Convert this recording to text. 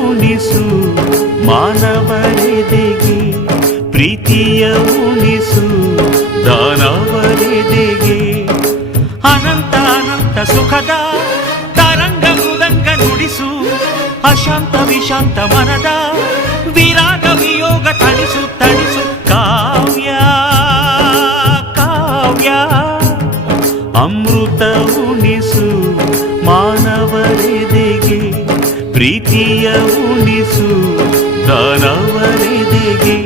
ಉಣಿಸು ಮಾನವರೆದೆಗೆ, ಪ್ರೀತಿಯ ಉಣಿಸು ದಾನವರೆದೆಗೆ. ಅನಂತ ಅನಂತ ಸುಖದ ತರಂಗ ಮೃದಂಗ ನುಡಿಸು, ಅಶಾಂತ ವಿಶಾಂತ ಮನದ ವಿರಾಗ ವಿಯೋಗ ತಣಿಸು ತಣಿಸು. ಕಾವ್ಯ ಕಾವ್ಯ ಅಮೃತ ಉಣಿಸು ಮಾನವರೆದೆಗೆ, ಪ್ರೀತಿಯ ಉಣಿಸು ದಾನವರೆದೆಗೆ.